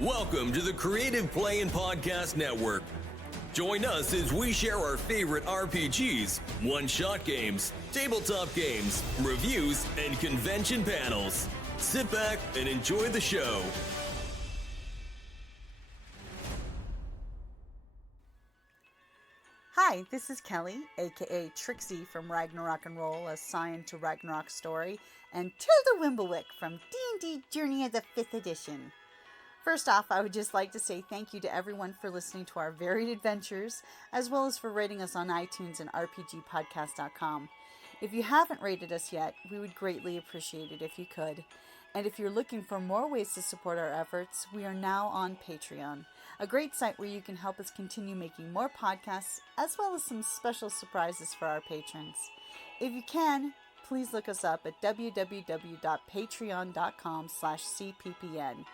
Welcome to the Creative Play and Podcast Network. Join us as we share our favorite RPGs, one-shot games, tabletop games, reviews, and convention panels. Sit back and enjoy the show. Hi, this is Kelly, aka Trixie from Ragnarok and Roll, a Scion to Ragnarok story, and Tilda Wimblewick from D&D Journey of the 5th Edition. First off, I would just like to say thank you to everyone for listening to our varied adventures, as well as for rating us on iTunes and RPGpodcast.com. If you haven't rated us yet, we would greatly appreciate it if you could. And if you're looking for more ways to support our efforts, we are now on Patreon, a great site where you can help us continue making more podcasts, as well as some special surprises for our patrons. If you can, please look us up at www.patreon.com/cppn.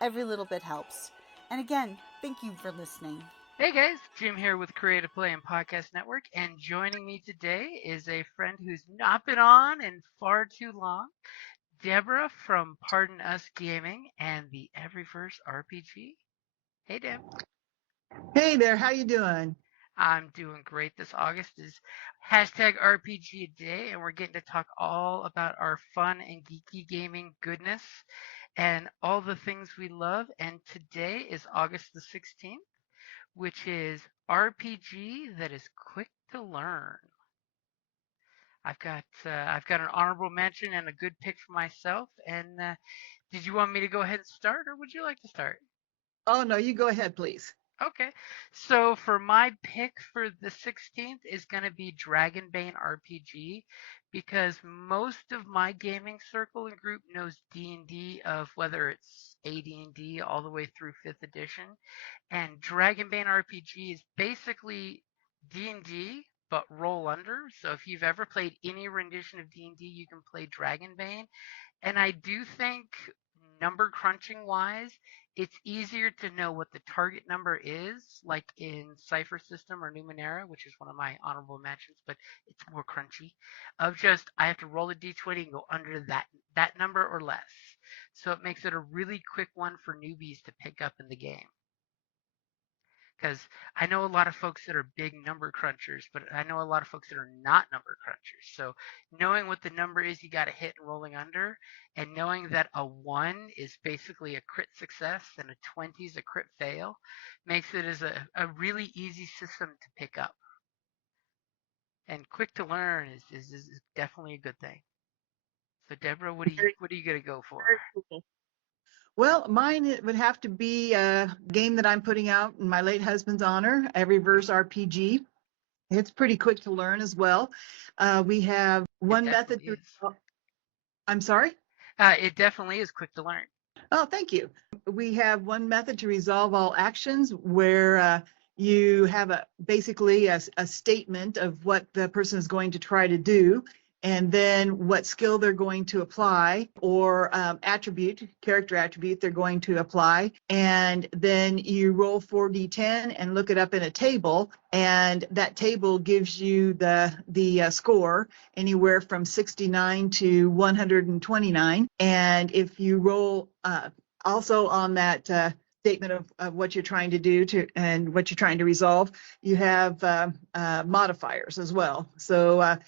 Every little bit helps. And again, thank you for listening. Hey guys, Jim here with Creative Play and Podcast Network, and joining me today is a friend who's not been on in far too long, Debra from ParDen Us Gaming and the Everyverse RPG. Hey Deb. Hey there, how you doing? I'm doing great. This August is #RPGaDay, and we're getting to talk all about our fun and geeky gaming goodness and all the things we love. And today is August the 16th, which is RPG that is quick to learn. I've got an honorable mention and a good pick for myself. And did you want me to go ahead and start, or would you like to start? Oh, no, you go ahead, please. Okay, so for my pick for the 16th is going to be Dragonbane RPG, because most of my gaming circle and group knows D&D, of whether it's AD&D all the way through 5th edition, and Dragonbane RPG is basically D&D but roll under. So if you've ever played any rendition of D&D, you can play Dragonbane. And I do think, number crunching wise, it's easier to know what the target number is, like in Cipher System or Numenera, which is one of my honorable mentions, but it's more crunchy. Of just, I have to roll a d20 and go under that number or less. So it makes it a really quick one for newbies to pick up in the game. Because I know a lot of folks that are big number crunchers, but I know a lot of folks that are not number crunchers. So knowing what the number is you got to hit and rolling under, and knowing that a 1 is basically a crit success and a 20 is a crit fail, makes it as a really easy system to pick up. And quick to learn is definitely a good thing. So Debra, what are you going to go for? Well, mine would have to be a game that I'm putting out in my late husband's honor, Everyverse RPG. It's pretty quick to learn as well. We have one method. I'm sorry? It definitely is quick to learn. Oh, thank you. We have one method to resolve all actions where you have basically a statement of what the person is going to try to do, and then what skill they're going to apply, or character attribute they're going to apply. And then you roll 4d10 and look it up in a table, and that table gives you the score anywhere from 69 to 129. And if you roll also on that statement of what you're trying to do and what you're trying to resolve, you have modifiers as well. So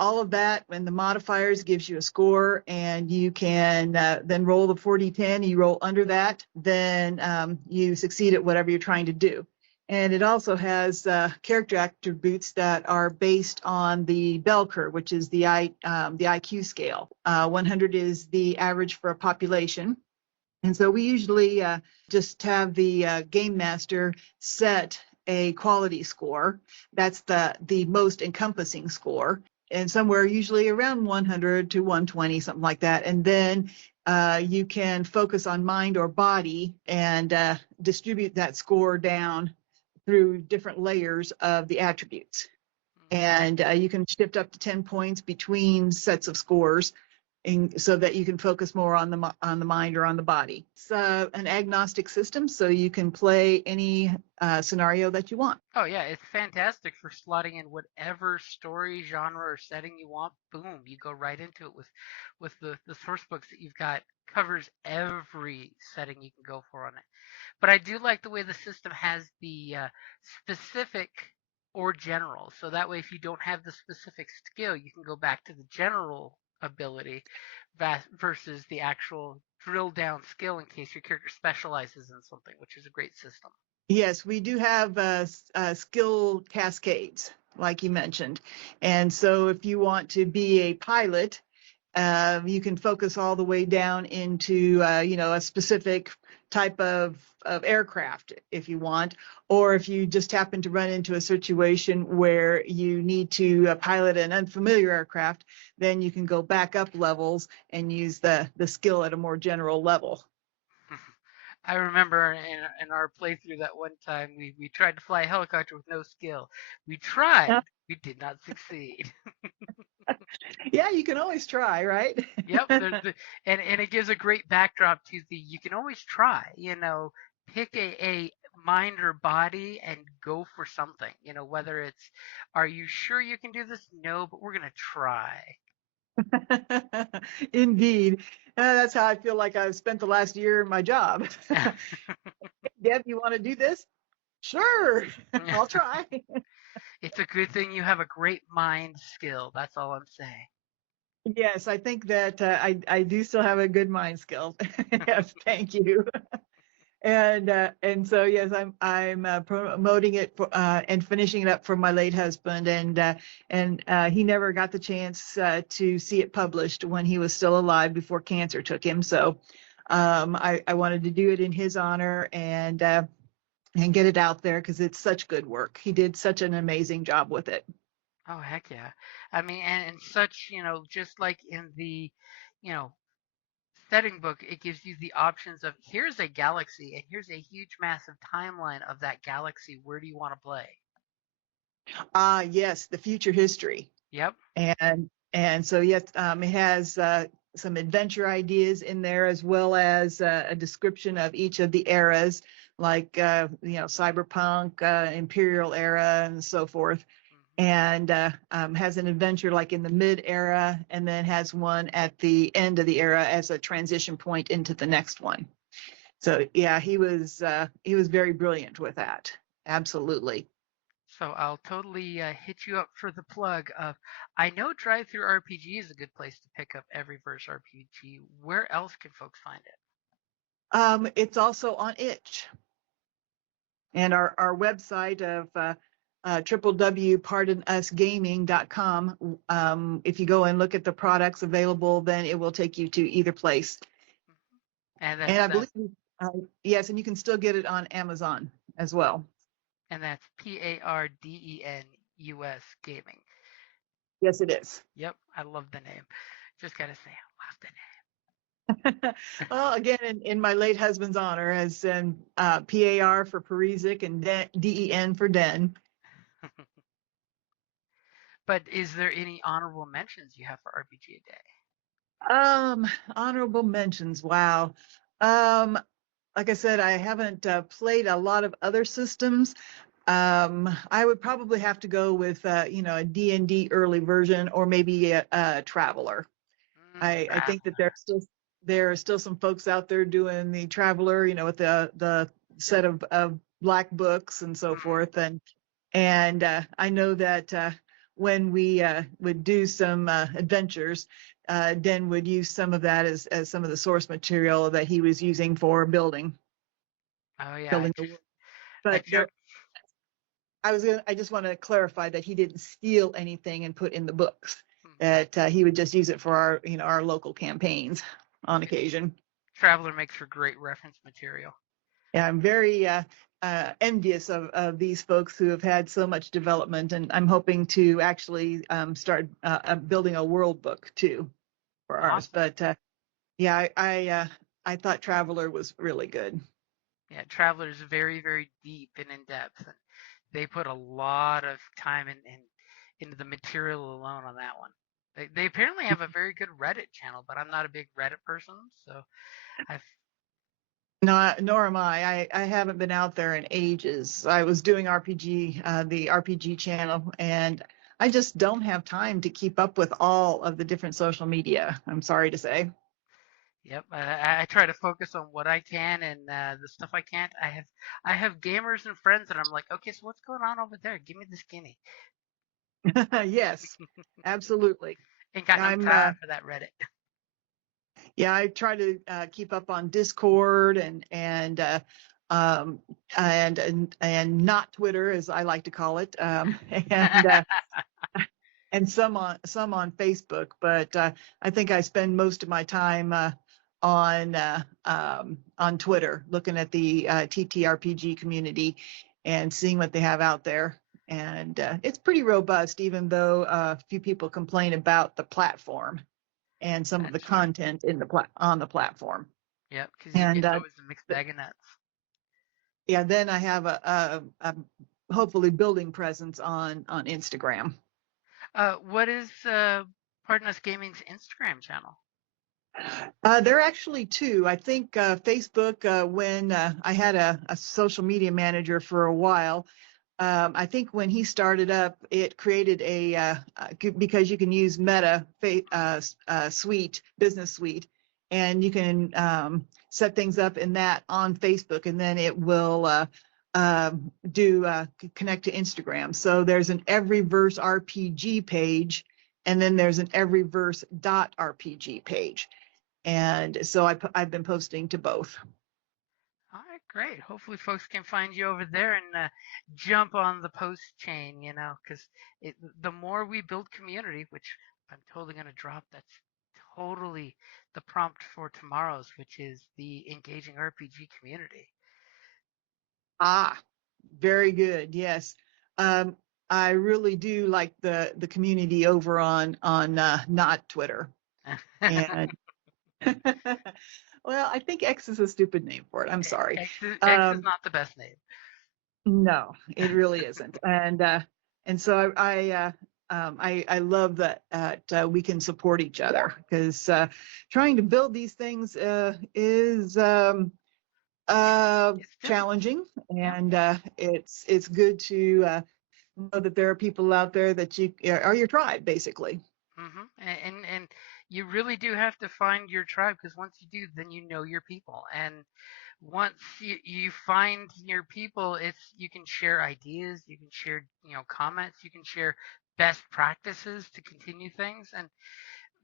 all of that and the modifiers gives you a score, and you can then roll the 4d10. You roll under that, then you succeed at whatever you're trying to do. And it also has character attributes that are based on the bell curve, which is the IQ scale. 100 is the average for a population. And so we usually just have the game master set a quality score. That's the most encompassing score, and somewhere usually around 100 to 120, something like that. And then you can focus on mind or body and distribute that score down through different layers of the attributes. And you can shift up to 10 points between sets of scores. so that you can focus more on the mind or on the body. It's an agnostic system, so you can play any scenario that you want. Oh yeah, it's fantastic for slotting in whatever story, genre, or setting you want. Boom, you go right into it with the source books that you've got. Covers every setting you can go for on it. But I do like the way the system has the specific or general. So that way, if you don't have the specific skill, you can go back to the general ability versus the actual drill down skill in case your character specializes in something, which is a great system. Yes, we do have skill cascades, like you mentioned. And so if you want to be a pilot, you can focus all the way down into, a specific type of aircraft if you want, or if you just happen to run into a situation where you need to pilot an unfamiliar aircraft, then you can go back up levels and use the skill at a more general level. I remember in our playthrough that one time we tried to fly a helicopter with no skill. We tried, we did not succeed. Yeah, you can always try, right? Yep, and it gives a great backdrop to the you can always try, pick a mind or body and go for something, whether it's are you sure you can do this? No, but we're gonna try. Indeed. That's how I feel like I've spent the last year in my job. Deb, you want to do this? Sure, I'll try. It's a good thing you have a great mind skill. That's all I'm saying. Yes, I think that I do still have a good mind skill. Yes, thank you. And so yes, I'm promoting it and finishing it up for my late husband, and he never got the chance to see it published when he was still alive before cancer took him. So I wanted to do it in his honor and get it out there because it's such good work. He did such an amazing job with it. Oh, heck yeah. I mean, and such, just like in the, you know, setting book, it gives you the options of here's a galaxy and here's a huge, massive timeline of that galaxy. Where do you want to play? Yes, the future history. Yep. And so yes, it has some adventure ideas in there as well as a description of each of the eras, like cyberpunk, imperial era, and so forth. And has an adventure like in the mid era, and then has one at the end of the era as a transition point into the next one. So yeah, he was very brilliant with that. Absolutely. So I'll totally hit you up for the plug of I know Drive Through RPG is a good place to pick up Everyverse RPG. Where else can folks find it? It's also on itch. And our website of www.pardenusgaming.com, if you go and look at the products available, then it will take you to either place. And And I that's believe, yes, and you can still get it on Amazon as well. and that's ParDenUS Gaming. Yes, it is. Yep, I love the name. Just gotta say, I love the name. Well, again, in my late husband's honor, as in PAR for Parizek and DEN for Den. But is there any honorable mentions you have for RPG a Day? Honorable mentions. Wow. Like I said, I haven't played a lot of other systems. I would probably have to go with a D&D early version or maybe a Traveler. I think that there are still some folks out there doing the Traveler, with the set of black books and so forth. And I know that when we would do some adventures, Den would use some of that as some of the source material that he was using for building. Oh yeah, Building the world. But I just want to clarify that he didn't steal anything and put in the books. That he would just use it for our local campaigns on occasion. Traveler makes for great reference material. Yeah, I'm very envious of these folks who have had so much development, and I'm hoping to actually start building a world book too for ours. Awesome. But yeah, I thought Traveler was really good. Yeah, Traveler is very, very deep and in depth. And they put a lot of time into the material alone on that one. They apparently have a very good Reddit channel, but I'm not a big Reddit person, so I've No, nor am I. I haven't been out there in ages. I was doing the RPG channel, and I just don't have time to keep up with all of the different social media. I'm sorry to say. Yep, I try to focus on what I can and the stuff I can't. I have gamers and friends that I'm like, okay, so what's going on over there? Give me the skinny. Yes, absolutely. Ain't got no I'm time for that Reddit. Yeah, I try to keep up on Discord um, and not Twitter, as I like to call it, and uh, and some on Facebook. But I think I spend most of my time on Twitter, looking at the TTRPG community and seeing what they have out there. And it's pretty robust, even though a few people complain about the platform and some of the That's fine. content on the platform. Yep, because And it's always a mixed bag of nuts. yeah, then I have a hopefully building presence on Instagram. What is Pardon Us Gaming's Instagram channel? There are actually two. I think Facebook, when I had a social media manager for a while, I think when he started up, it created because you can use Meta Suite, Business Suite, and you can set things up in that on Facebook, and then it will connect to Instagram. So there's an Everyverse RPG page, and then there's an Everyverse.RPG page. And so I've been posting to both. All right, great. Hopefully, folks can find you over there and jump on the post chain, because the more we build community, which I'm totally going to drop, that's totally the prompt for tomorrow's, which is the engaging RPG community. Ah, very good. Yes. I really do like the community over on not Twitter. And well, I think X is a stupid name for it. I'm sorry. X is not the best name. No, it really isn't. And so I love that we can support each other, because trying to build these things is challenging, and it's good to know that there are people out there that are your tribe, basically. And you really do have to find your tribe, because once you do, then you know your people. And once you find your people, you can share ideas, you can share comments, you can share best practices to continue things. And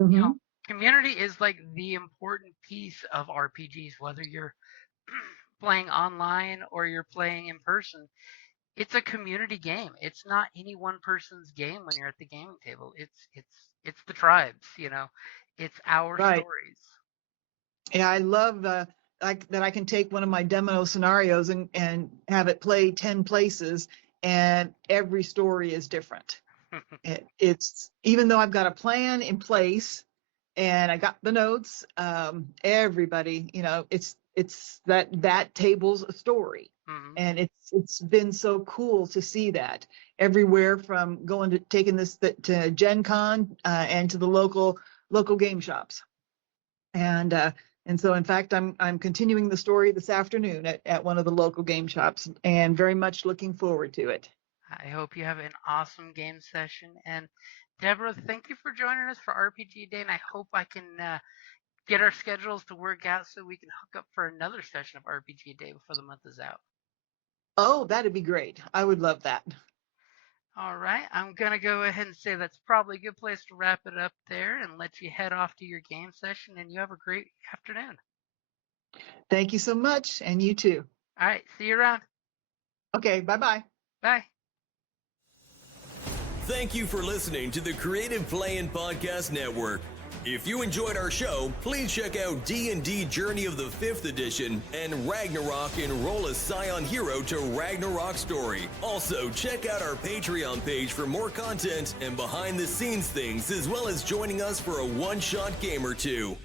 Mm-hmm. Community is like the important piece of RPGs, whether you're playing online or you're playing in person. It's a community game. It's not any one person's game when you're at the gaming table. It's the tribes, It's our Right. stories. Yeah, I love that I can take one of my demo scenarios and have it play 10 places, and every story is different. It's even though I've got a plan in place and I got the notes, everybody, it's that table's a story. Mm-hmm. And it's been so cool to see that everywhere, from taking this to Gen Con and to the local game shops. And so, in fact, I'm continuing the story this afternoon at one of the local game shops, and very much looking forward to it. I hope you have an awesome game session. And Debra, thank you for joining us for RPG Day, and I hope I can get our schedules to work out so we can hook up for another session of RPG Day before the month is out. Oh, that'd be great. I would love that. All right, I'm going to go ahead and say that's probably a good place to wrap it up there and let you head off to your game session, and you have a great afternoon. Thank you so much, and you too. All right, see you around. Okay, bye-bye. Bye. Thank you for listening to the Creative Play-In Podcast Network. If you enjoyed our show, please check out D&D Journey of the 5th Edition and Ragnarok Enroll a Scion Hero to Ragnarok Story. Also, check out our Patreon page for more content and behind-the-scenes things, as well as joining us for a one-shot game or two.